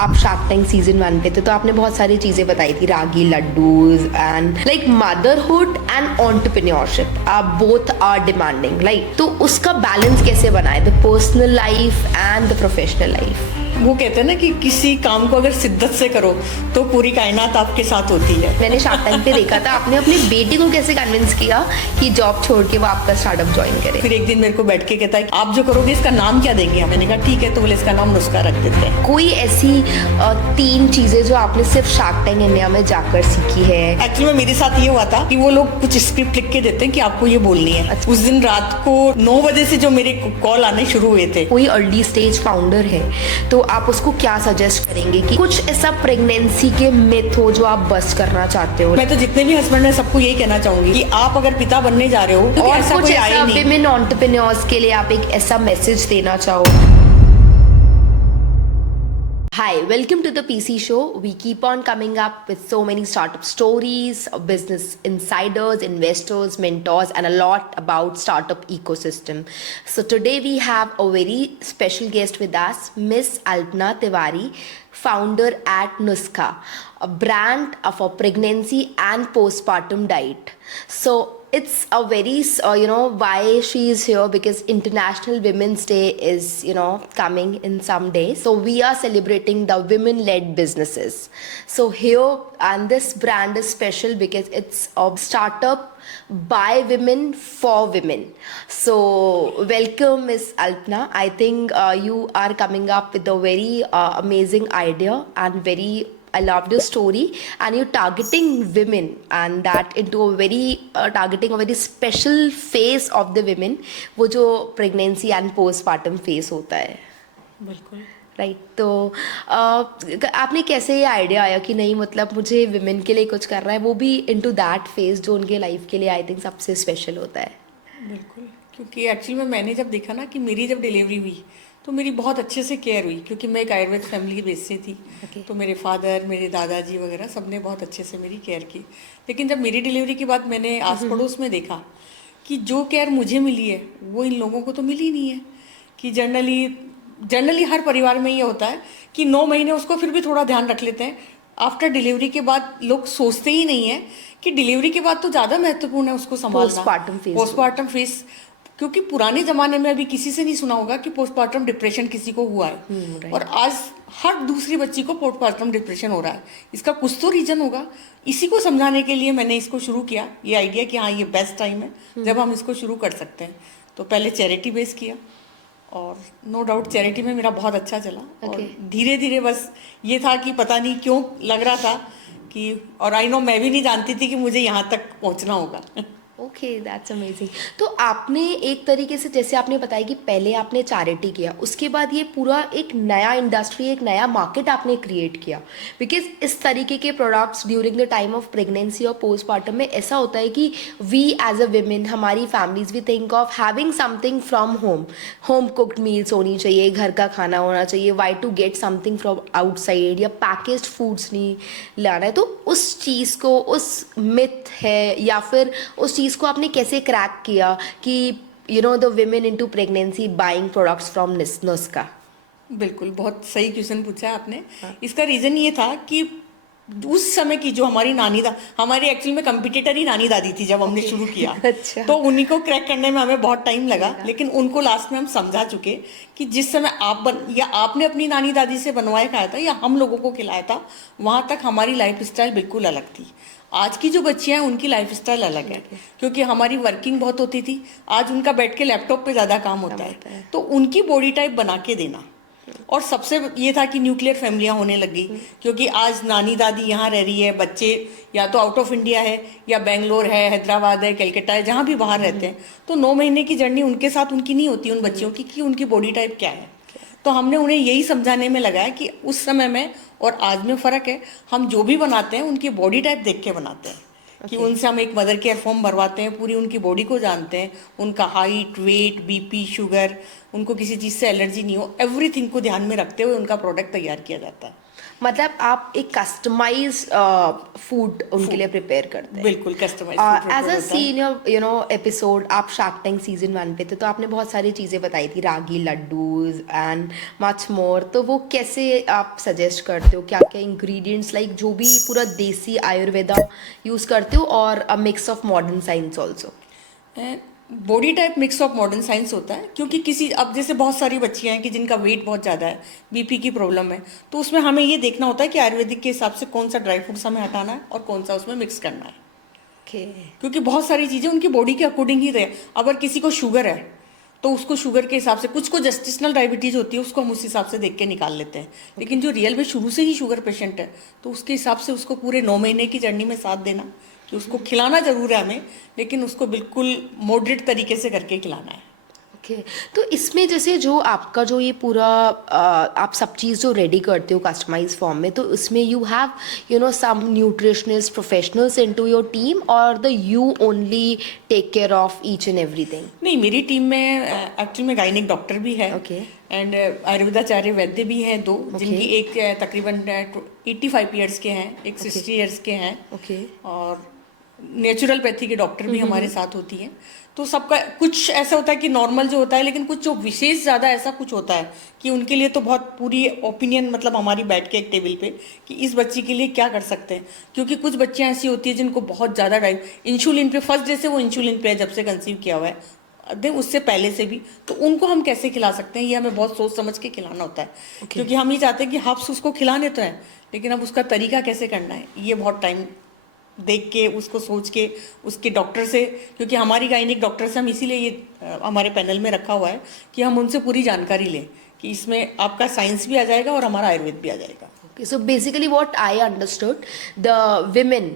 आप Shark Tank season 1 पे थे तो आपने बहुत सारी चीजें बताई थी, ragi laddoos and like motherhood and entrepreneurship both are demanding, like तो उसका बैलेंस कैसे बनाए, the personal life and the professional life? वो कहते हैं ना कि किसी काम को अगर शिद्दत से करो तो पूरी कायनात आपके साथ होती है। मैंने शार्क टैंक पे देखा था, आपने अपने बेटे को कैसे कन्विंस किया कि जॉब छोड़ के वो आपका स्टार्टअप ज्वाइन करे? फिर एक दिन मेरे को बैठ के कहता है आप जो करोगे इसका नाम क्या देंगे? मैंने कहा ठीक है, तो बोले इसका नाम नुस्खा रख देते हैं। कोई ऐसी 3 चीजें जो आपने सिर्फ शार्क टैंक इंडिया में जाकर सीखी है? एक्चुअली में मेरे साथ ये हुआ था कि वो लोग कुछ स्क्रिप्ट लिख के देते हैं कि आपको ये बोलनी है। उस दिन रात को 9 बजे से जो मेरे कॉल आने शुरू हुए थे। कोई अर्ली स्टेज फाउंडर है तो आप उसको क्या सजेस्ट करेंगे कि कुछ ऐसा प्रेगनेंसी के मिथ हो जो आप बस्ट करना चाहते हो? मैं तो जितने भी हस्बैंड हैं सबको यही कहना चाहूंगी कि आप अगर पिता बनने जा रहे हो तो और ऐसा कुछ कोई ऐसा आए नहीं। विमेन एंटरप्रेन्योर्स के लिए आप एक ऐसा मैसेज देना चाहो? Hi, welcome to the PC show. We keep on coming up with so many startup stories, business insiders, investors, mentors, and a lot about startup ecosystem. So today we have a very special guest with us, Miss Alpna Tiwari, founder at Nuska, a brand of a pregnancy and postpartum diet. So it's a very why she is here, because International Women's Day is coming in some days, so we are celebrating the women led businesses. So here, and this brand is special because it's a startup by women for women. So welcome Miss Alpna. I think you are coming up with a very amazing idea and I loved your story, and you're targeting women, and that into a very targeting a very special phase of the women, वो जो pregnancy and postpartum phase होता है। बिल्कुल right तो आपने कैसे ये idea आया कि नहीं मतलब मुझे विमेन के लिए कुछ कर रहा है, वो भी इनटू दैट फेज जो उनके लाइफ के लिए आई थिंक सबसे स्पेशल होता है? बिल्कुल, क्योंकि एक्चुअली में मैंने जब देखा ना कि मेरी जब डिलीवरी हुई तो मेरी बहुत अच्छे से केयर हुई, क्योंकि मैं एक आयुर्वेद फैमिली की बेस से थी। तो मेरे फादर, मेरे दादाजी वगैरह सबने बहुत अच्छे से मेरी केयर की। लेकिन जब मेरी डिलीवरी के बाद मैंने आस पड़ोस में देखा कि जो केयर मुझे मिली है वो इन लोगों को तो मिली नहीं है। कि जनरली हर परिवार में ये होता है कि 9 महीने उसको फिर भी थोड़ा ध्यान रख लेते हैं। आफ्टर डिलीवरी के बाद लोग सोचते ही नहीं है कि डिलीवरी के बाद तो ज़्यादा महत्वपूर्ण है उसको संभालना, पोस्टमार्टम फेज। क्योंकि पुराने ज़माने में अभी किसी से नहीं सुना होगा कि पोस्टमार्टम डिप्रेशन किसी को हुआ है, और आज हर दूसरी बच्ची को पोस्टमार्टम डिप्रेशन हो रहा है। इसका कुछ तो रीज़न होगा। इसी को समझाने के लिए मैंने इसको शुरू किया, ये आइडिया कि हाँ ये बेस्ट टाइम है जब हम इसको शुरू कर सकते हैं। तो पहले चैरिटी बेस किया, और नो डाउट चैरिटी में मेरा बहुत अच्छा चला। और धीरे धीरे बस ये था कि पता नहीं क्यों लग रहा था कि, और आई नो मैं भी नहीं जानती थी कि मुझे यहाँ तक पहुँचना होगा। Okay, that's amazing. तो आपने एक तरीके से, जैसे आपने बताया कि पहले आपने चैरिटी किया, उसके बाद ये पूरा एक नया इंडस्ट्री, एक नया मार्केट आपने क्रिएट किया, बिकॉज इस तरीके के products during the time of pregnancy और पोस्टमार्टम में ऐसा होता है कि वी एज अ विमेन, हमारी families we think of having something from home cooked meals होनी चाहिए, घर का खाना होना चाहिए, why to get something from outside, या पैकेज्ड फूड्स नहीं लाना है। तो उस चीज़ को, उस मिथ है या फिर उस चीज़ को आपने कैसे क्रैक किया कि the women into pregnancy buying products from Nuska? बिल्कुल, बहुत सही क्वेश्चन पूछा है आपने। इसका रीज़न ये था कि उस समय की जो हमारी हमारी एक्चुअली में कंपिटिटर ही नानी दादी थी जब हमने शुरू किया। अच्छा। तो उन्हीं को क्रैक करने में हमें बहुत टाइम लगा, लेकिन उनको लास्ट में हम समझा चुके कि जिस समय या आपने अपनी नानी दादी से बनवाया खाया था या हम लोगों को खिलाया था, वहाँ तक हमारी लाइफ स्टाइल बिल्कुल अलग थी। आज की जो बच्चियां हैं उनकी लाइफ स्टाइल अलग है, क्योंकि हमारी वर्किंग बहुत होती थी, आज उनका बैठ के लैपटॉप पे ज़्यादा काम होता है। तो उनकी बॉडी टाइप बना के देना, और सबसे ये था कि न्यूक्लियर फैमिलियां होने लगी, क्योंकि आज नानी दादी यहाँ रह रही है, बच्चे या तो आउट ऑफ इंडिया है या बेंगलोर है, हैदराबाद है, कलकत्ता है, जहाँ भी बाहर रहते हैं। तो 9 महीने की जर्नी उनके साथ उनकी नहीं होती, उन बच्चियों की, कि उनकी बॉडी टाइप क्या है। तो हमने उन्हें यही समझाने में लगाया कि उस समय में और आज में फ़र्क है। हम जो भी बनाते हैं उनकी बॉडी टाइप देख के बनाते हैं, कि उनसे हम एक मदर केयर फॉर्म भरवाते हैं, पूरी उनकी बॉडी को जानते हैं, उनका हाइट, वेट, बीपी, शुगर, उनको किसी चीज़ से एलर्जी नहीं हो, एवरीथिंग को ध्यान में रखते हुए उनका प्रोडक्ट तैयार किया जाता है। मतलब आप एक कस्टमाइज फूड उनके लिए प्रिपेयर करते हैं। बिल्कुल customize as a senior episode आप शार्क टैंक सीजन 1 पे थे, तो आपने बहुत सारी चीज़ें बताई थी, ragi laddoos and much more. तो वो कैसे आप सजेस्ट करते हो, क्या क्या इंग्रेडिएंट्स लाइक जो भी पूरा देसी आयुर्वेदा यूज़ करते हो, और अ mix of modern science also? Body type mix of modern science होता है, क्योंकि किसी अब जैसे बहुत सारी बच्चियां हैं कि जिनका वेट बहुत ज़्यादा है, बीपी की प्रॉब्लम है, तो उसमें हमें ये देखना होता है कि आयुर्वेदिक के हिसाब से कौन सा ड्राई फ्रूट्स हमें हटाना है और कौन सा उसमें मिक्स करना है। ओके। क्योंकि बहुत सारी चीज़ें उनकी बॉडी के अकॉर्डिंग ही रहे। अगर किसी को शुगर है तो उसको शुगर के हिसाब से, कुछ को जेस्टिशनल डायबिटीज होती है, उसको हम उस हिसाब से देख के निकाल लेते हैं। लेकिन जो रियल में शुरू से ही शुगर पेशेंट है, तो उसके हिसाब से उसको पूरे 9 महीने की जर्नी में साथ देना, कि उसको खिलाना जरूर है हमें, लेकिन उसको बिल्कुल मॉडरेट तरीके से करके खिलाना है। ओके। तो इसमें जैसे जो आपका जो ये पूरा आप सब चीज़ जो रेडी करते हो कस्टमाइज फॉर्म में, तो इसमें you have some nutritionist professionals into your team, और the you only take care of each and everything? नहीं, मेरी टीम में एक्चुअली में गायनिक डॉक्टर भी है, Okay. एंड आयुर्वेदाचार्य वैद्य भी हैं 2, जिनकी एक तकरीबन 85 ईयर्स के हैं, एक 60 ईयर्स के हैं, ओके। और नेचुरलपैथी के डॉक्टर भी हमारे साथ होती हैं। तो सबका कुछ ऐसा होता है कि नॉर्मल जो होता है, लेकिन कुछ जो विशेष ज़्यादा ऐसा कुछ होता है कि उनके लिए तो बहुत पूरी ओपिनियन, मतलब हमारी बैठ के एक टेबल पे कि इस बच्ची के लिए क्या कर सकते हैं। क्योंकि कुछ बच्चियां ऐसी होती है जिनको बहुत ज़्यादा इंसुलिन पे, फर्स्ट डे से वो इंसुलिन पे है जब से कंसीव किया हुआ है, उससे पहले से भी, तो उनको हम कैसे खिला सकते हैं, ये हमें बहुत सोच समझ के खिलाना होता है। क्योंकि हम ही चाहते हैं कि हब्स उसको खिलाने तो हैं, लेकिन अब उसका तरीका कैसे करना है, ये बहुत टाइम देख के, उसको सोच के, उसके डॉक्टर से, क्योंकि हमारी गायनिक डॉक्टर से हम इसीलिए ये हमारे पैनल में रखा हुआ है कि हम उनसे पूरी जानकारी लें कि इसमें आपका साइंस भी आ जाएगा और हमारा आयुर्वेद भी आ जाएगा। Okay, so basically what I understood, the women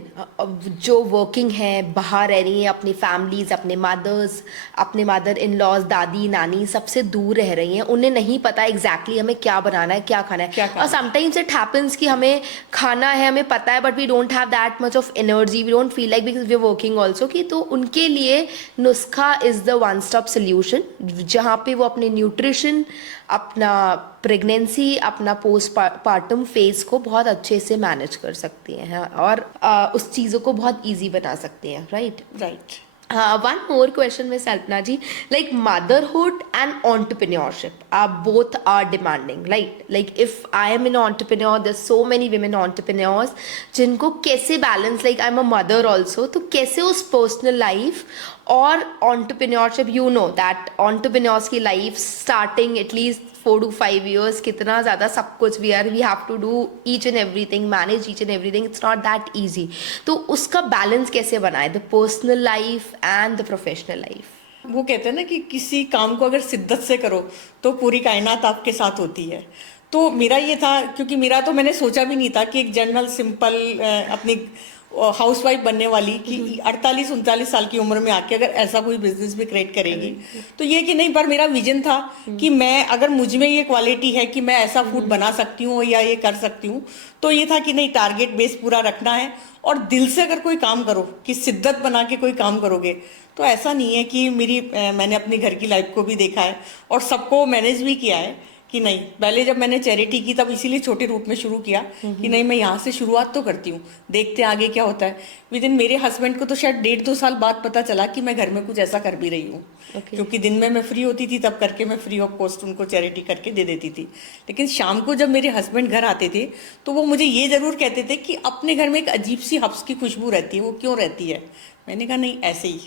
जो वर्किंग हैं, बाहर रह रही हैं, अपनी फैमिलीज, अपने मदर इन लॉज, दादी नानी सबसे दूर रह रही हैं, उन्हें नहीं पता एग्जैक्टली हमें क्या बनाना है, क्या खाना है। और समटाइम्स इट हैपन्स कि हमें खाना है, हमें पता है, but we don't have that much of energy, we don't feel like, because we are working also, कि तो उनके लिए Nuskha is the one stop solution, जहाँ पे वो अपने न्यूट्रिशन, अपना प्रेगनेंसी, अपना पोस्ट पार्टम फेज को बहुत अच्छे से मैनेज कर सकती हैं, और उस चीज़ों को बहुत इजी बना सकती हैं, right? Right. One more question, Miss Alpna ji. Like motherhood and entrepreneurship are both are demanding, right? Like if I am an entrepreneur, there's so many women entrepreneurs जिनको कैसे balance, like I'm a mother also, तो कैसे उस personal life और entrepreneurship, you know that entrepreneurs की life starting at least 4 to 5 years, कितना ज़्यादा सब कुछ we have to do each and everything, manage each and everything, it's not that easy. तो उसका balance कैसे बनाए, the personal life and the professional life? वो कहते हैं ना कि किसी काम को अगर शिद्दत से करो तो पूरी कायनात आपके साथ होती है। तो मेरा ये था, क्योंकि मेरा तो मैंने सोचा भी नहीं था कि एक जनरल सिंपल अपनी हाउसवाइफ बनने वाली कि 48-39 साल की उम्र में आके अगर ऐसा कोई बिजनेस भी क्रिएट करेगी, तो ये कि नहीं, पर मेरा विजन था कि मैं, अगर मुझ में ये क्वालिटी है कि मैं ऐसा फूड बना सकती हूँ या ये कर सकती हूँ, तो ये था कि नहीं, टारगेट बेस पूरा रखना है, और दिल से अगर कोई काम करो, कि शिद्दत बना के कोई काम करोगे, तो ऐसा नहीं है कि मैंने अपनी घर की लाइफ को भी देखा है और सबको मैनेज भी किया है कि नहीं। पहले जब मैंने चैरिटी की तब इसीलिए छोटे रूप में शुरू किया कि नहीं, मैं यहाँ से शुरुआत तो करती हूँ, देखते आगे क्या होता है। विद इन मेरे हस्बैंड को तो शायद 1.5-2 साल बाद पता चला कि मैं घर में कुछ ऐसा कर भी रही हूँ। क्योंकि दिन में मैं फ्री होती थी तब करके मैं फ्री ऑफ कॉस्ट उनको चैरिटी करके दे देती थी, लेकिन शाम को जब मेरे हस्बैंड घर आते थे तो वो मुझे ये ज़रूर कहते थे कि अपने घर में एक अजीब सी हब्स की खुशबू रहती है, वो क्यों रहती है? मैंने कहा नहीं, ऐसे ही,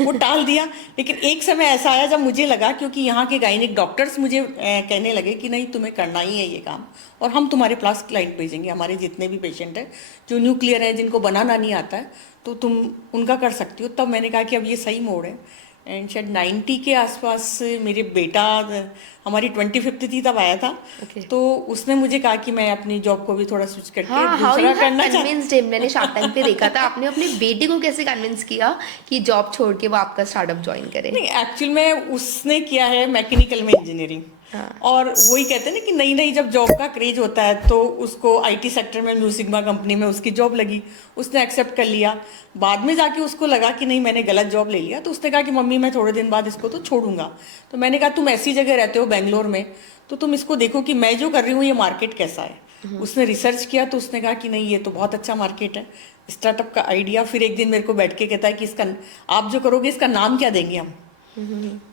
वो टाल दिया। लेकिन एक समय ऐसा आया जब मुझे लगा, क्योंकि यहाँ के गायनिक डॉक्टर्स मुझे कहने लगे कि नहीं, तुम्हें करना ही है ये काम, और हम तुम्हारे पास क्लाइंट भेजेंगे, हमारे जितने भी पेशेंट हैं जो न्यूक्लियर हैं, जिनको बनाना नहीं आता है, तो तुम उनका कर सकती हो। तब मैंने कहा कि अब ये सही मोड़ है। एंड शायद 90 के आसपास मेरे बेटा, हमारी 25th थी तब आया था। तो उसने मुझे कहा कि मैं अपनी जॉब को भी थोड़ा स्विच करके दूसरा करना चाहती हूं। मैंने शार्क टैंक पे देखा था, आपने अपने बेटे को कैसे कन्विंस किया कि जॉब छोड़ के वो आपका स्टार्टअप ज्वाइन करे? नहीं, एक्चुअल में उसने किया है मैकेनिकल में इंजीनियरिंग, और वही कहते हैं ना कि नई नई जब जॉब का क्रेज होता है तो उसको आईटी सेक्टर में म्यू सिग्मा कंपनी में उसकी जॉब लगी, उसने एक्सेप्ट कर लिया। बाद में जाके उसको लगा कि नहीं मैंने गलत जॉब ले लिया, तो उसने कहा कि मम्मी मैं थोड़े दिन बाद इसको तो छोड़ूंगा। तो मैंने कहा तुम ऐसी जगह रहते हो बेंगलोर में, तो तुम इसको देखो कि मैं जो कर रही हूँ ये मार्केट कैसा है। उसने रिसर्च किया तो उसने कहा कि नहीं ये तो बहुत अच्छा मार्केट है, स्टार्टअप का आइडिया। फिर एक दिन मेरे को बैठ के कहता है कि इसका आप जो करोगे इसका नाम क्या देंगे हम।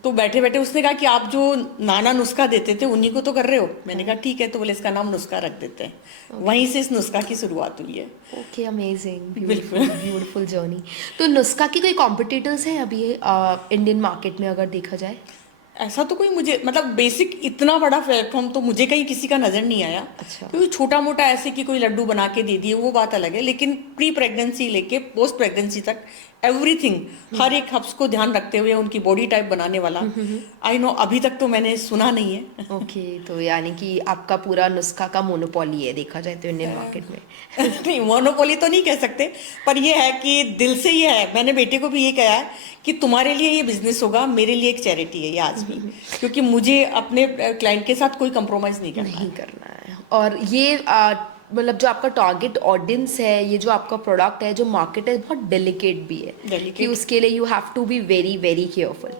तो बैठे बैठे उसने कहा कि आप जो नाना नुस्खा देते थे उन्हीं को तो कर रहे हो। मैंने कहा ठीक है, तो बोले इसका नाम नुस्खा रख देते हैं। वहीं से इस नुस्खा की शुरुआत हुई है। ओके, अमेजिंग, बिल्कुल। Beautiful journey. तो नुस्खा की कोई कॉम्पिटिटर्स हैं अभी इंडियन मार्केट में अगर देखा जाए? ऐसा तो कोई मुझे मतलब बेसिक इतना बड़ा प्लेटफॉर्म तो मुझे कहीं किसी का नजर नहीं आया। अच्छा। क्योंकि छोटा मोटा ऐसे कि कोई लड्डू बना के दे दिए वो बात अलग है, लेकिन प्री प्रेगनेंसी लेके पोस्ट प्रेगनेंसी तक एवरीथिंग, हर एक हब्स को ध्यान रखते हुए उनकी बॉडी टाइप बनाने वाला आई नो अभी तक तो मैंने सुना नहीं है। ओके, तो यानी कि आपका पूरा नुस्खा का मोनोपोली है देखा जाए तो इंडियन मार्केट में। नहीं मोनोपोली तो नहीं कह सकते, पर ये है कि दिल से ये है। मैंने बेटे को भी ये कहा है कि तुम्हारे लिए ये बिजनेस होगा, मेरे लिए एक चैरिटी है ये आज भी। क्योंकि मुझे अपने क्लाइंट के साथ कोई कंप्रोमाइज नहीं करना नहीं करना है। और ये मतलब जो आपका टारगेट ऑडियंस है, ये जो आपका प्रोडक्ट है, जो मार्केट है, बहुत डेलिकेट भी है कि Delicate। उसके लिए you have to be very very careful.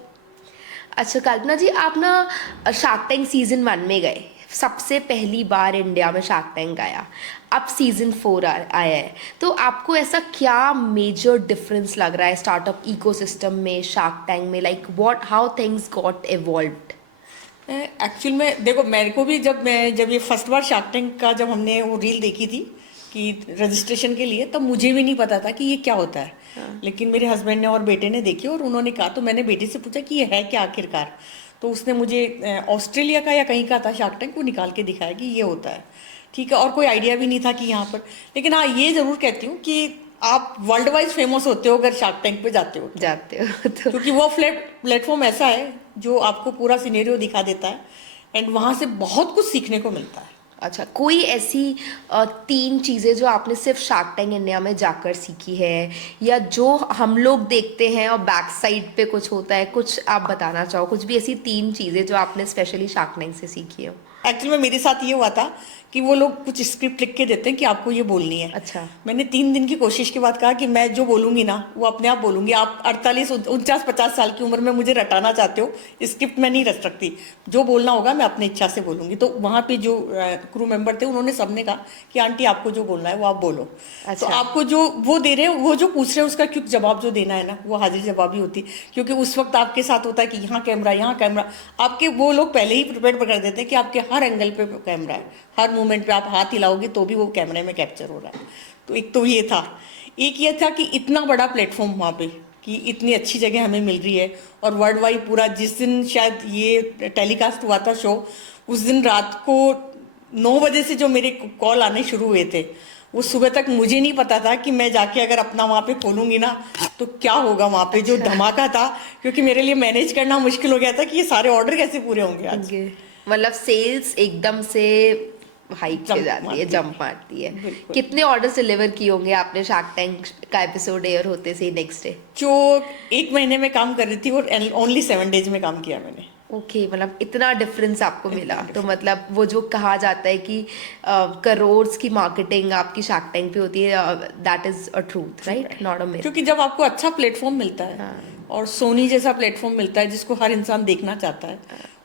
अच्छा कल्पना जी, आप ना शार्क टैंक सीजन 1 में गए, सबसे पहली बार इंडिया में शार्क टैंक आया, अब सीजन 4 आया है, तो आपको ऐसा क्या मेजर डिफरेंस लग रहा है स्टार्टअप इकोसिस्टम में, शार्क टैंक में, like what how things got evolved? Actual में देखो, मेरे को भी जब ये फर्स्ट बार शार्क टैंक का जब हमने वो रील देखी थी कि रजिस्ट्रेशन के लिए, तब मुझे भी नहीं पता था कि ये क्या होता है। लेकिन मेरे हस्बैंड ने और बेटे ने देखी और उन्होंने कहा, तो मैंने बेटे से पूछा कि ये है क्या आखिरकार। तो उसने मुझे ऑस्ट्रेलिया का या कहीं का था शार्क टैंक, वो निकाल के दिखाया कि ये होता है। ठीक है, और कोई आइडिया भी नहीं था कि यहाँ पर। लेकिन हाँ ये ज़रूर कहती हूँ कि आप वर्ल्ड वाइड फेमस होते हो अगर शार्क टैंक पे जाते हो तो। जाते हो तो क्योंकि वो प्लेटफॉर्म ऐसा है जो आपको पूरा सिनेरियो दिखा देता है एंड वहाँ से बहुत कुछ सीखने को मिलता है। अच्छा, कोई ऐसी 3 चीज़ें जो आपने सिर्फ शार्क टैंक इंडिया में जाकर सीखी है, या जो हम लोग देखते हैं और बैक साइड पे कुछ होता है, कुछ आप बताना चाहो, कुछ भी ऐसी 3 चीज़ें जो आपने स्पेशली शार्क टैंक से सीखी हो? एक्चुअली में मेरे साथ ये हुआ था कि वो लोग कुछ स्क्रिप्ट लिख के देते हैं कि आपको ये बोलनी है। अच्छा। मैंने 3 दिन की कोशिश के बाद कहा कि मैं जो बोलूंगी ना वो अपने आप बोलूंगी। आप 48 49 50 साल की उम्र में मुझे रटाना चाहते हो, स्क्रिप्ट में नहीं रट सकती। जो बोलना होगा मैं अपनी इच्छा से बोलूंगी। तो वहाँ पे जो क्रू मेंबर थे उन्होंने सबने कहा कि आंटी आपको जो बोलना है वो आप बोलो। अच्छा। तो आपको जो वो दे रहे हो, वो जो पूछ रहे हो उसका क्योंकि जवाब जो देना है ना वो हाजिर जवाबी होती। क्योंकि उस वक्त आपके साथ होता है कि यहाँ कैमरा, यहाँ कैमरा, आपके वो लोग पहले ही प्रिपेयर कर देते हैं कि आपके हर एंगल पे कैमरा है, हर मूवमेंट पे आप हाथ हिलाओगे तो भी वो कैमरे में कैप्चर हो रहा है। तो एक तो ये था। एक ये था कि इतना बड़ा प्लेटफॉर्म वहाँ पे, कि इतनी अच्छी जगह हमें मिल रही है और वर्ल्ड वाइड पूरा। जिस दिन शायद ये टेलीकास्ट हुआ था शो, उस दिन रात को 9 बजे से जो मेरे कॉल आने शुरू हुए थे, वो सुबह तक मुझे नहीं पता था कि मैं जाके अगर अपना वहाँ पे खोलूंगी ना तो क्या होगा वहाँ पे। जो धमाका था, क्योंकि मेरे लिए मैनेज करना मुश्किल हो गया था कि ये सारे ऑर्डर कैसे पूरे होंगे आज। मतलब सेल्स एकदम से हाइक पे जाती है, जंप मारती है। बिल्कुल। कितने ऑर्डर्स डिलीवर किए होंगे आपने शार्क टैंक का एपिसोड एयर होते से ही नेक्स्ट डे? जो 1 महीने में काम कर रही थी और ओनली 7 डेज में काम किया मैंने। ओके, मतलब इतना डिफरेंस आपको मिला। तो मतलब वो जो कहा जाता है कि करोड्स की मार्केटिंग आपकी शार्क टैंक पे होती है, that is a truth, right? Not a myth. क्योंकि जब आपको अच्छा प्लेटफॉर्म मिलता है और सोनी जैसा प्लेटफॉर्म मिलता है जिसको हर इंसान देखना चाहता है,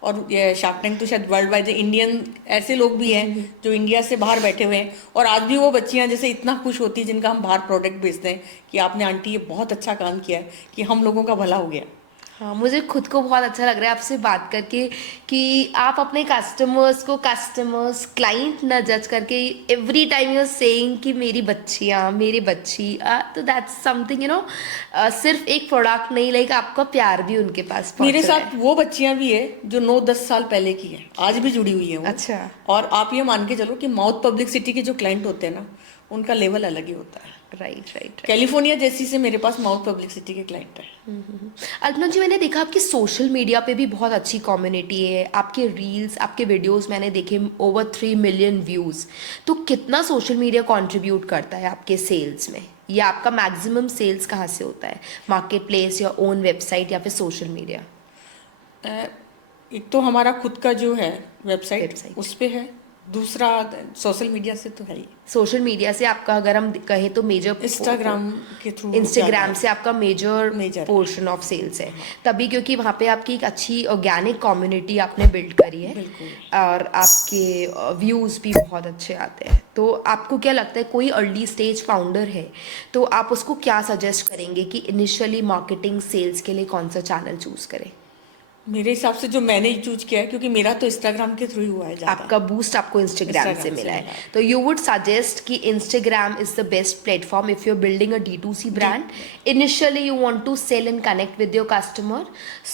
और ये शार्क टैंक तो शायद वर्ल्ड वाइड, इंडियन ऐसे लोग भी हैं जो इंडिया से बाहर बैठे हुए हैं, और आज भी वो बच्चियां जैसे इतना खुश होती है जिनका हम बाहर प्रोडक्ट बेचते हैं कि आपने आंटी ये बहुत अच्छा काम किया है, कि हम लोगों का भला हो गया। हाँ, मुझे खुद को बहुत अच्छा लग रहा है आपसे बात करके कि आप अपने कस्टमर्स क्लाइंट ना जज करके every time you are saying कि मेरी बच्चियाँ, मेरी बच्ची, तो दैट्स समथिंग, यू नो, सिर्फ एक प्रोडक्ट नहीं, लाइक आपका प्यार भी उनके पास मेरे पहुंच रहा साथ वो बच्चियां भी है जो 9-10 साल पहले की है, आज भी जुड़ी हुई है वो। अच्छा। और आप ये मान के चलो कि माउथ पब्लिसिटी के जो क्लाइंट होते हैं ना, उनका लेवल अलग ही होता है। राइट। कैलिफोर्निया जैसी से मेरे पास माउथ पब्लिसिटी के क्लाइंट है। अल्पना जी, मैंने देखा आपकी सोशल मीडिया पे भी बहुत अच्छी कम्युनिटी है, आपके रील्स, आपके वीडियोस मैंने देखे ओवर 3 मिलियन व्यूज़। तो कितना सोशल मीडिया कंट्रीब्यूट करता है आपके सेल्स में, या आपका मैक्सिमम सेल्स कहाँ से होता है? मार्केट प्लेस या ओन वेबसाइट या फिर सोशल मीडिया? एक तो हमारा खुद का जो है वेबसाइट Website. उस पे है, दूसरा सोशल मीडिया से तो है ही, सोशल मीडिया से आपका अगर हम कहें तो मेजर इंस्टाग्राम के थ्रू इंस्टाग्राम से आपका major Major portion of sales है, तभी क्योंकि वहाँ पे आपकी एक अच्छी ऑर्गेनिक कम्युनिटी आपने बिल्ड करी है बिल्कुल। और आपके व्यूज़ भी बहुत अच्छे आते हैं। तो आपको क्या लगता है कोई अर्ली स्टेज फाउंडर है तो आप उसको क्या सजेस्ट करेंगे कि इनिशियली मार्केटिंग सेल्स के लिए कौन सा चैनल चूज़ करें? मेरे हिसाब से जो मैंने चूज किया है, क्योंकि मेरा तो इंस्टाग्राम के थ्रू ही हुआ है ज़्यादा। आपका बूस्ट आपको इंस्टाग्राम से Instagram से मिला है, मिला है। तो यू वुड सजेस्ट कि Instagram is the best platform if you are building a D2C brand, initially you want to sell and connect with your customer,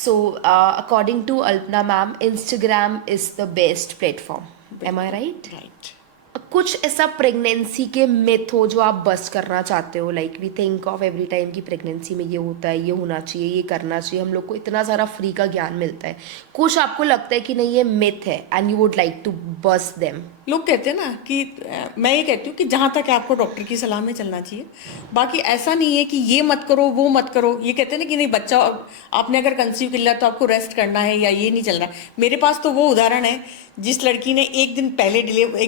so according to Alpana ma'am Instagram is the best platform, am I right? Right. कुछ ऐसा pregnancy के myth हो जो आप bast करना चाहते हो, like we think of every time कि प्रेगनेंसी में ये होता है, ये होना चाहिए, ये करना चाहिए, हम लोग को इतना सारा फ्री का ज्ञान मिलता है, कुछ आपको लगता है कि नहीं ये मिथ है and you would like to bust them? लोग कहते हैं ना कि मैं ये कहती हूँ कि जहाँ तक है आपको डॉक्टर की सलाह में चलना चाहिए, बाकी ऐसा नहीं है कि ये मत करो वो मत करो। ये कहते हैं ना कि नहीं बच्चा आपने अगर कंसीव कर लिया तो आपको रेस्ट करना है या ये नहीं चलना है। मेरे पास तो वो उदाहरण है जिस लड़की ने एक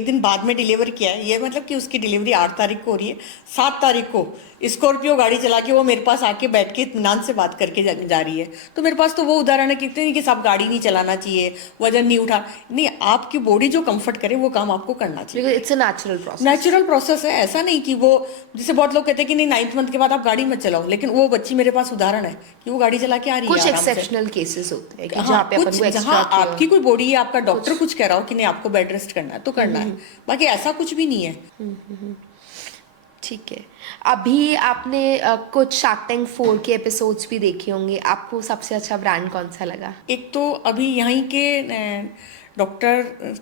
दिन बाद में डिलीवर किया है, ये मतलब कि उसकी डिलीवरी 8 तारीख को हो रही है, 7 तारीख को स्कॉर्पियो गाड़ी चला के वो मेरे पास आके बैठ के इत्मीनान से बात करके जा रही है। तो मेरे पास तो वो उदाहरण है कि सब गाड़ी नहीं चलाना चाहिए, वजन नहीं उठा, नहीं, आपकी बॉडी जो कंफर्ट करे वो काम आपको करना चाहिए। Because it's a natural process. Natural process है, ऐसा नहीं कि वो, जैसे बहुत लोग कहते हैं कि नहीं 9th मंथ के बाद आप गाड़ी मत चलाओ, लेकिन वो बच्ची मेरे पास उदाहरण है कि वो गाड़ी चला के आ रही है कुछ आराम से। एक्सेप्शनल केसेस होते हैं कि हाँ, जहाँ पे अपन को जहाँ एक्स्ट्रा आपकी कोई बॉडी है, आपका डॉक्टर कुछ कह रहा हो कि नहीं आपको बेड रेस्ट करना है तो करना है, बाकी ऐसा कुछ भी नहीं है। ठीक है। अभी आपने कुछ शार्क टैंक 4 के एपिसोड्स भी देखे होंगे, आपको सबसे अच्छा ब्रांड कौन सा लगा? एक तो अभी यहीं के डॉक्टर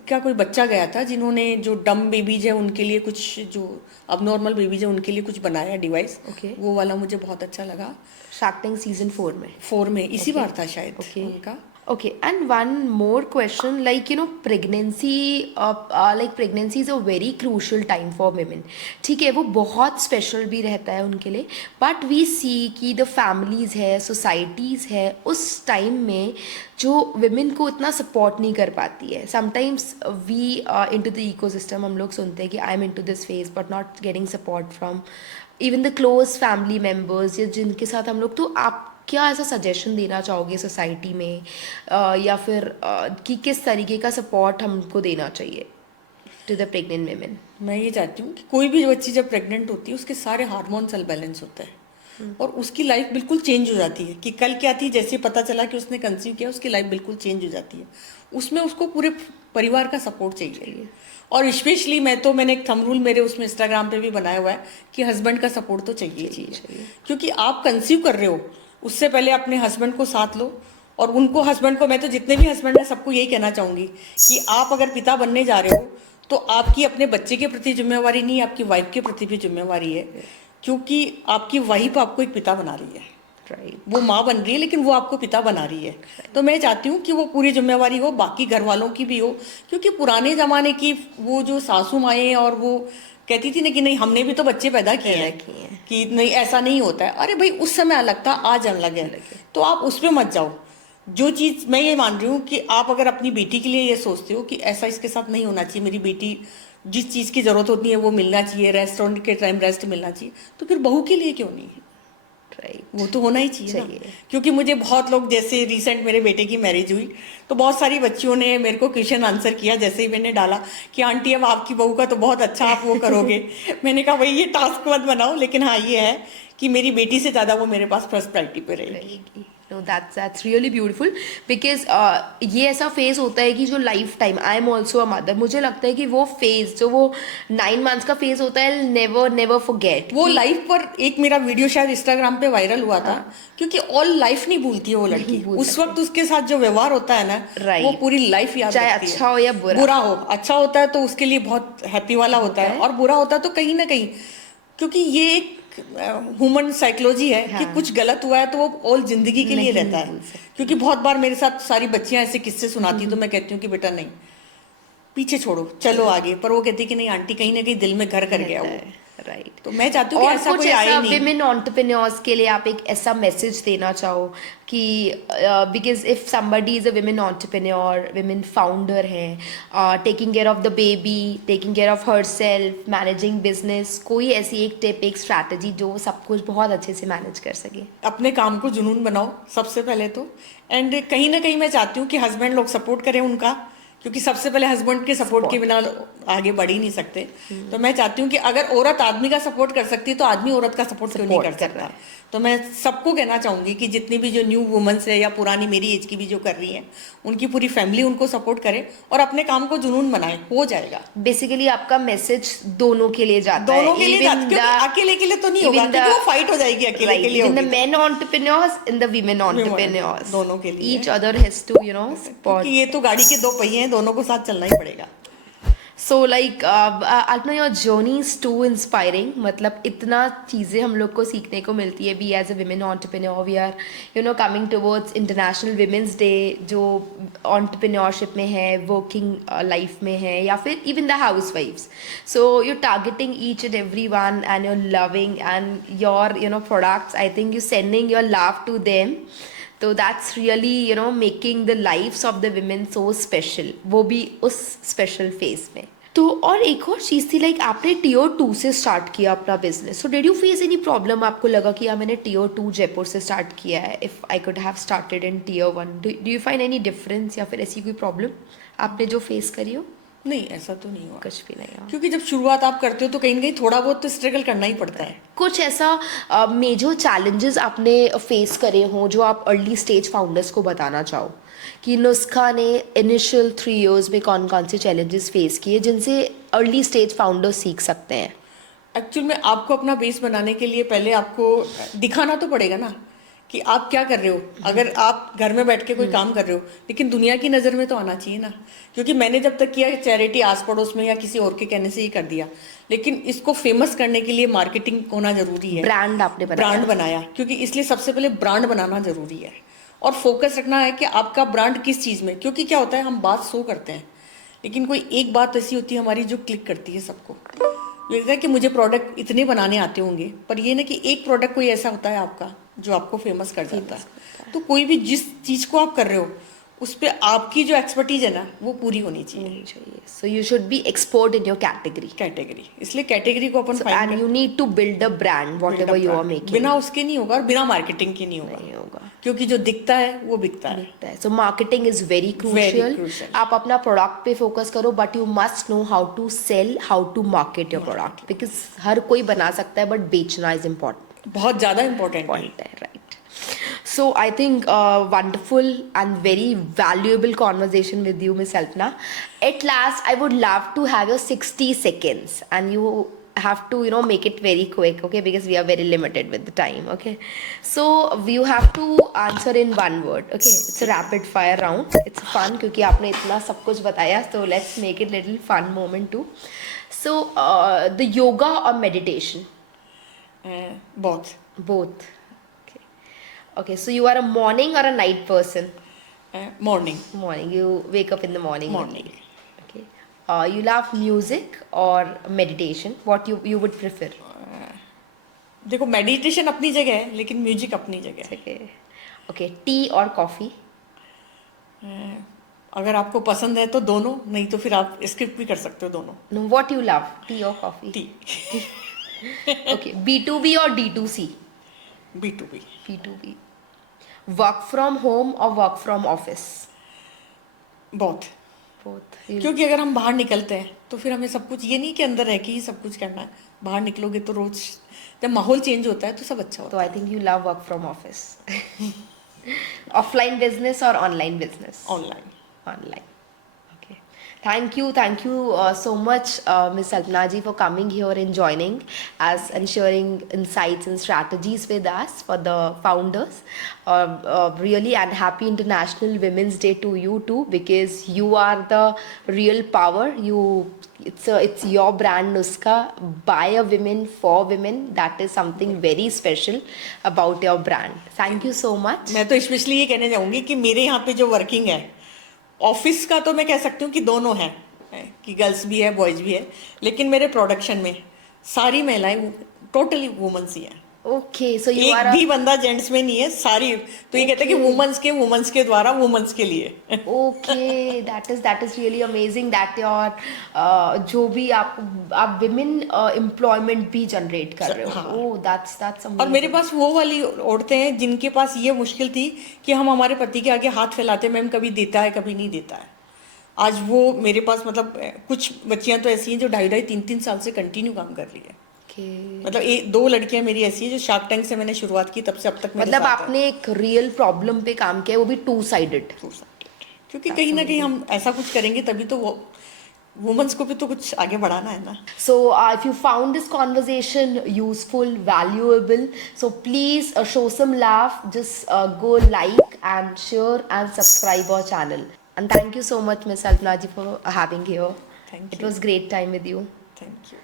का कोई बच्चा गया था जिन्होंने जो डम बेबीज है उनके लिए कुछ, जो अब नॉर्मल बेबीज है उनके लिए कुछ बनाया डिवाइस, Okay. वो वाला मुझे बहुत अच्छा लगा। शार्क टैंक सीजन 4 में? 4 में इसी बार था शायद Okay. उनका। Okay, and one more question, like pregnancy, pregnancy is a very crucial time for women. ठीक है, वो बहुत स्पेशल भी रहता है उनके लिए, बट वी सी कि द फैमिलीज़ है, सोसाइटीज़ है, उस टाइम में जो विमेन को इतना सपोर्ट नहीं कर पाती है। Sometimes we into the ecosystem हम लोग सुनते हैं कि I am into this phase but not getting support from even the close family members या जिनके साथ हम लोग, तो आप क्या ऐसा सजेशन देना चाहोगे सोसाइटी में या फिर कि किस तरीके का सपोर्ट हमको देना चाहिए टू द प्रेग्नेंट वेमेन? मैं ये चाहती हूँ कि कोई भी बच्ची जब प्रेग्नेंट होती है उसके सारे हार्मोन्स बैलेंस होता है और उसकी लाइफ बिल्कुल चेंज हो जाती है। कि कल क्या थी, जैसे पता चला कि उसने कंसीव किया, उसकी लाइफ बिल्कुल चेंज हो जाती है। उसमें उसको पूरे परिवार का सपोर्ट चाहिए। और स्पेशली मैंने एक थंब रूल मेरे उसमें इंस्टाग्राम पे भी बनाया हुआ है कि हस्बैंड का सपोर्ट तो चाहिए। क्योंकि आप कंसीव कर रहे हो, उससे पहले अपने हस्बैंड को साथ लो। और उनको, हस्बैंड को, मैं तो जितने भी हस्बैंड हैं सबको यही कहना चाहूँगी कि आप अगर पिता बनने जा रहे हो तो आपकी अपने बच्चे के प्रति जिम्मेवारी नहीं, आपकी वाइफ के प्रति भी जिम्मेवारी है। क्योंकि आपकी वाइफ आपको एक पिता बना रही है, वो माँ बन रही है लेकिन वो आपको पिता बना रही है। तो मैं चाहती हूँ कि वो पूरी जिम्मेवारी हो, बाकी घर वालों की भी हो। क्योंकि पुराने ज़माने की वो जो सासू माएँ और वो कहती थी ना कि नहीं हमने भी तो बच्चे पैदा किए हैं, कि नहीं ऐसा नहीं होता है। अरे भाई उस समय अलग था, आज अलग है, तो आप उस पर मत जाओ। जो चीज़ मैं ये मान रही हूँ कि आप अगर अपनी बेटी के लिए ये सोचते हो कि ऐसा इसके साथ नहीं होना चाहिए, मेरी बेटी जिस चीज़ की ज़रूरत होती है वो मिलना चाहिए, रेस्टोरेंट के टाइम रेस्ट मिलना चाहिए, तो फिर बहू के लिए क्यों नहीं है? वो तो होना ही चाहिए ना। क्योंकि मुझे बहुत लोग, जैसे रिसेंट मेरे बेटे की मैरिज हुई तो बहुत सारी बच्चियों ने मेरे को क्वेश्चन आंसर किया जैसे ही मैंने डाला कि आंटी अब आपकी बहू का तो बहुत अच्छा आप वो करोगे। मैंने कहा भाई ये टास्क मत बनाओ, लेकिन हाँ ये है कि मेरी बेटी से ज़्यादा वो मेरे पास फर्स्ट प्रायोरिटी पे रहेगी। No, that's really beautiful because ये ऐसा फेज होता है कि जो life time, I am also a mother, मुझे लगता है कि वो फेज जो वो 9 months का फेज होता है, नेवर फॉरगेट वो लाइफ पर। एक मेरा वीडियो शायद इंस्टाग्राम पे वायरल हुआ था, क्योंकि ऑल लाइफ नहीं भूलती है वो लड़की। उस वक्त उसके साथ जो व्यवहार होता है ना, वो पूरी लाइफ याद रखती है, चाहे अच्छा हो या बुरा हो। अच्छा होता है तो उसके लिए बहुत हैप्पी वाला होता है, और बुरा होता है तो कहीं ना कहीं, क्योंकि ये एक ह्यूमन साइकोलॉजी है कि कुछ गलत हुआ है तो वो ऑल जिंदगी के लिए रहता है। क्योंकि बहुत बार मेरे साथ सारी बच्चियां ऐसे किस्से सुनाती तो मैं कहती हूँ कि बेटा नहीं, पीछे छोड़ो, चलो आगे। पर वो कहती कि नहीं आंटी, कहीं ना कहीं दिल में घर कर गया वो। राइट। तो मैं चाहती हूँ कि और ऐसा कुछ कोई आए ऐसा नहीं। विमेन एंटरप्रेन्योर्स के लिए आप एक ऐसा मैसेज देना चाहो कि because if somebody is a women entrepreneur, women founder है, taking care of the baby, taking care of herself, managing business, कोई ऐसी एक टिप, एक स्ट्रैटेजी जो सब कुछ बहुत अच्छे से मैनेज कर सके? अपने काम को जुनून बनाओ सबसे पहले तो। एंड कहीं ना कहीं मैं चाहती हूँ कि हस्बैंड लोग सपोर्ट करें उनका, क्योंकि सबसे पहले हस्बैंड के सपोर्ट के बिना आगे बढ़ ही नहीं सकते। तो मैं चाहती हूँ कि अगर औरत आदमी का सपोर्ट कर सकती है तो आदमी औरत का सपोर्ट क्यों नहीं कर सपोर्ट कर रहा सकता। तो मैं सबको कहना चाहूंगी कि जितनी भी जो न्यू वुमेन्स है या पुरानी मेरी एज की भी जो कर रही है, उनकी पूरी फैमिली उनको सपोर्ट करे और अपने काम को जुनून बनाए, हो जाएगा। बेसिकली आपका मैसेज दोनों के लिए जाता है, दोनों के लिए even क्योंकि the अकेले के लिए तो नहीं होगा, even क्योंकि वो the फाइट हो जाएगी, अकेले के right, लिए even the होगी men entrepreneurs and the women entrepreneurs, दोनों के लिए। each other has to क्योंकि support. ये तो गाड़ी के दो पहिए हैं, दोनों को साथ चलना ही पड़ेगा। So like Alpna, your journey is too inspiring. मतलब इतना चीज़ें हम लोग को सीखने को मिलती है भी as a women entrepreneur. We are coming towards International Women's Day जो entrepreneurship में है, working life में है, या फिर even the housewives. So you're targeting each and every one and you're loving and your products. I think you're sending your love to them. तो that's really making the lifes of the women so special, वो भी उस special phase में। तो और एक और चीज़ थी, लाइक आपने टीयर 2 से स्टार्ट किया अपना business, so did you face any problem? आपको लगा कि मैंने टीयर 2 जयपुर से स्टार्ट किया है, if I could have started in tier 1, do you find any difference या फिर ऐसी कोई प्रॉब्लम आपने जो फेस करी हो? नहीं, ऐसा तो नहीं हुआ, कुछ भी नहीं हुआ, क्योंकि जब शुरुआत आप करते हो तो कहीं ना कहीं थोड़ा बहुत तो स्ट्रगल करना ही पड़ता है। कुछ ऐसा मेजर चैलेंजेस आपने फेस करे हों जो आप अर्ली स्टेज फाउंडर्स को बताना चाहो कि नुस्खा ने इनिशियल 3 इयर्स में कौन कौन से चैलेंजेस फेस किए जिनसे अर्ली स्टेज फाउंडर्स सीख सकते हैं? एक्चुअल में आपको अपना बेस बनाने के लिए पहले आपको दिखाना तो पड़ेगा ना कि आप क्या कर रहे हो। अगर आप घर में बैठ के कोई काम कर रहे हो, लेकिन दुनिया की नज़र में तो आना चाहिए ना। क्योंकि मैंने जब तक किया चैरिटी आस पड़ोस में या किसी और के कहने से ही कर दिया, लेकिन इसको फेमस करने के लिए मार्केटिंग होना जरूरी है। ब्रांड आपने बनाया, ब्रांड बनाया, क्योंकि इसलिए सबसे पहले ब्रांड बनाना जरूरी है और फोकस रखना है कि आपका ब्रांड किस चीज़ में। क्योंकि क्या होता है, हम बात 100 करते हैं, लेकिन कोई एक बात ऐसी होती है हमारी जो क्लिक करती है सबको। लगता है कि मुझे प्रोडक्ट इतने बनाने आते होंगे, पर ये ना कि एक प्रोडक्ट कोई ऐसा होता है आपका जो आपको फेमस कर जाता है। तो कोई भी जिस चीज़ को आप कर रहे हो उस पर आपकी जो एक्सपर्टीज है ना वो पूरी होनी चाहिए। So you should be expert in your category, इसलिए कैटेगरी को अपन and you need to build a brand whatever you are making. बिना उसके नहीं होगा और बिना मार्केटिंग के नहीं होगा, क्योंकि जो दिखता है वो बिकता है। So marketing is very crucial. आप अपना प्रोडक्ट पे फोकस करो, but you must know how to sell, how to market your product, because हर कोई बना सकता है बट बेचना इज इम्पोर्टेंट, बहुत ज़्यादा इम्पोर्टेंट है, right? So I think wonderful and very valuable conversation with you, Miss Alpna. At last, I would love to have your 60 seconds, and you have to make it very quick, okay? Because we are very limited with the time, okay? So you have to answer in one word, okay? It's a rapid fire round. It's fun क्योंकि आपने इतना सब कुछ बताया, so let's make it little fun moment too. So the yoga or meditation? Both. Okay, so you are a morning or a night person? Morning. You wake up in the morning. Morning. Okay. You love music or meditation? What you would prefer? देखो, meditation अपनी जगह है लेकिन music अपनी जगह है। Okay. Tea or coffee? अगर आपको पसंद है तो दोनों, नहीं तो फिर आप स्किप भी कर सकते हो दोनों। No, what you love? Tea or coffee? T. Okay. B2B or D2C? B2B। Work from home or work from office? Both। क्योंकि अगर हम बाहर निकलते हैं तो फिर हमें सब कुछ, ये नहीं कि अंदर रह के ही सब कुछ करना है, बाहर निकलोगे तो रोज जब माहौल चेंज होता है तो सब अच्छा होता है। तो I think you love work from office. Offline business और online business? Online. Thank you so much, Ms. Alpna ji, for coming here and joining us and sharing insights and strategies with us for the founders. Really, and happy International Women's Day to you too, because you are the real power. It's your brand Nuska, by a women for women. That is something very special about your brand. Thank you so much. मैं तो specially ये कहना चाहूँगी कि मेरे यहाँ पे जो वर्किंग है, ऑफिस का तो मैं कह सकती हूँ कि दोनों हैं, कि गर्ल्स भी है बॉयज़ भी है, लेकिन मेरे प्रोडक्शन में सारी महिलाएं टोटली वुमेन्स ही हैं, Okay, so you एक are भी बंदा जेंट्स में नहीं है, सारी। तो ये कहते हैं कि वुमेन्स के द्वारा वुमेन्स के लिए। okay, that is really amazing that your जो भी आप women employment भी generate कर रहे हो. हाँ। Oh, that's और मेरे amazing. पास वो वाली औरतें हैं जिनके पास ये मुश्किल थी कि हम हमारे पति के आगे हाथ फैलाते, मैम कभी देता है कभी नहीं देता है। आज वो मेरे पास मतलब कुछ बच्चियां तो ऐसी हैं जो 2.5-3 साल से कंटिन्यू काम कर रही है। Okay. मतलब 2 लड़कियां मेरी ऐसी हैं जो शार्क टैंक से मैंने शुरुआत की तब से अब तक मेरे मतलब साथ आपने एक रियल प्रॉब्लम पे काम किया है, वो भी टू साइडेड. हैं। क्योंकि कहीं ना कहीं हम ऐसा कुछ करेंगे तभी तो वो वुमेन्स को भी तो कुछ आगे बढ़ाना है ना। So, if you found this conversation useful, valuable, so please show some love. Just go like and share and subscribe our channel. And thank you so much, Miss Alpna ji, for having here. Thank It you. was great time with you. Thank you.